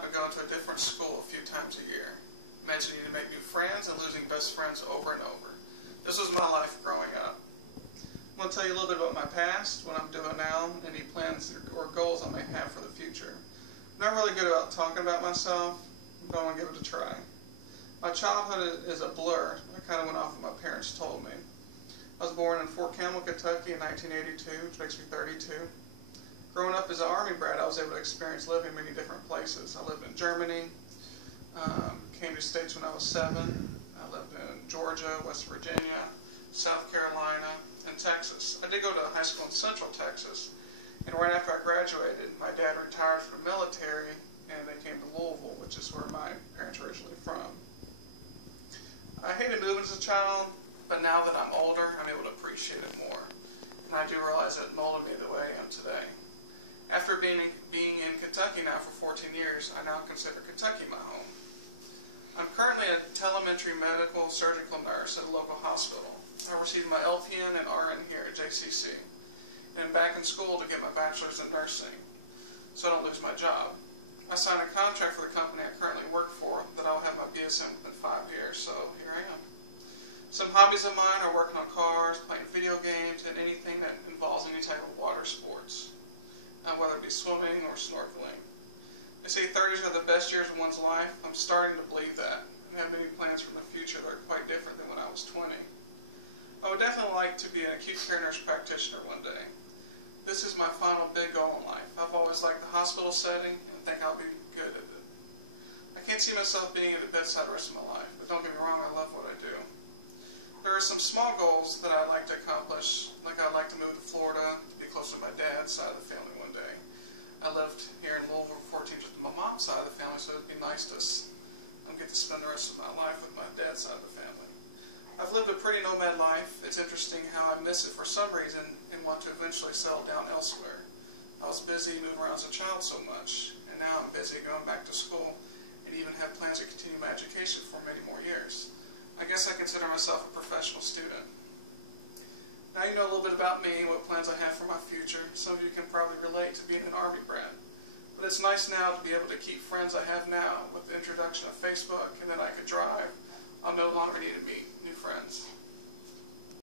up and going to a different school a few times a year. Imagine you need to make new friends and losing best friends over and over. This was my life growing up. I'm going to tell you a little bit about my past, what I'm doing now, any plans or goals I may have for the future. I'm not really good about talking about myself, but I want to give it a try. My childhood is a blur. I kind of went off what my parents told me. I was born in Fort Campbell, Kentucky in 1982, which makes me 32. Growing up as an Army brat, I was able to experience living in many different places. I lived in Germany, came to the States when I was 7. I lived in Georgia, West Virginia, South Carolina, and Texas. I did go to high school in Central Texas, and right after I graduated, my dad retired from the military, and they came to Louisville, which is where my parents are originally from. I hated moving as a child, but now that I'm older, I'm able to appreciate it more, and I do realize it molded me the way I am today. After being in Kentucky now for 14 years, I now consider Kentucky my home. I'm currently a telemetry medical surgical nurse at a local hospital. I received my LPN and RN here at JCC, and I'm back in school to get my bachelor's in nursing, so I don't lose my job. I signed a contract for the company I currently work for that I'll have my BSN within 5 years, so here I am. Some hobbies of mine are working on cars, playing video games, and anything that involves any type of water sports, whether it be swimming or snorkeling. They say 30s are the best years of one's life. I'm starting to believe that, and have many plans for the future that are quite different than when I was 20. I would definitely like to be an acute care nurse practitioner one day. This is my final big goal in life. I've always liked the hospital setting and think I'll be good at it. I can't see myself being at the bedside the rest of my life, but don't get me wrong, I love what I do. There are some small goals that I'd like to accomplish, like I'd like to move to Florida to be closer to my dad's side of the family one day. I lived here in Louisville for 14 years with my mom's side of the family, so it'd be nice to get to spend the rest of my life with my dad's side of the family. I've lived a pretty nomad life. It's interesting how I miss it for some reason and want to eventually settle down elsewhere. I was busy moving around as a child so much, and now I'm busy going back to school and even have plans to continue my education for many more years. I guess I consider myself a professional student. Now you know a little bit about me and what plans I have for my future. Some of you can probably relate to being an Army brat. But it's nice now to be able to keep friends I have now with the introduction of Facebook, and then I could drive. I'll no longer need to meet new friends.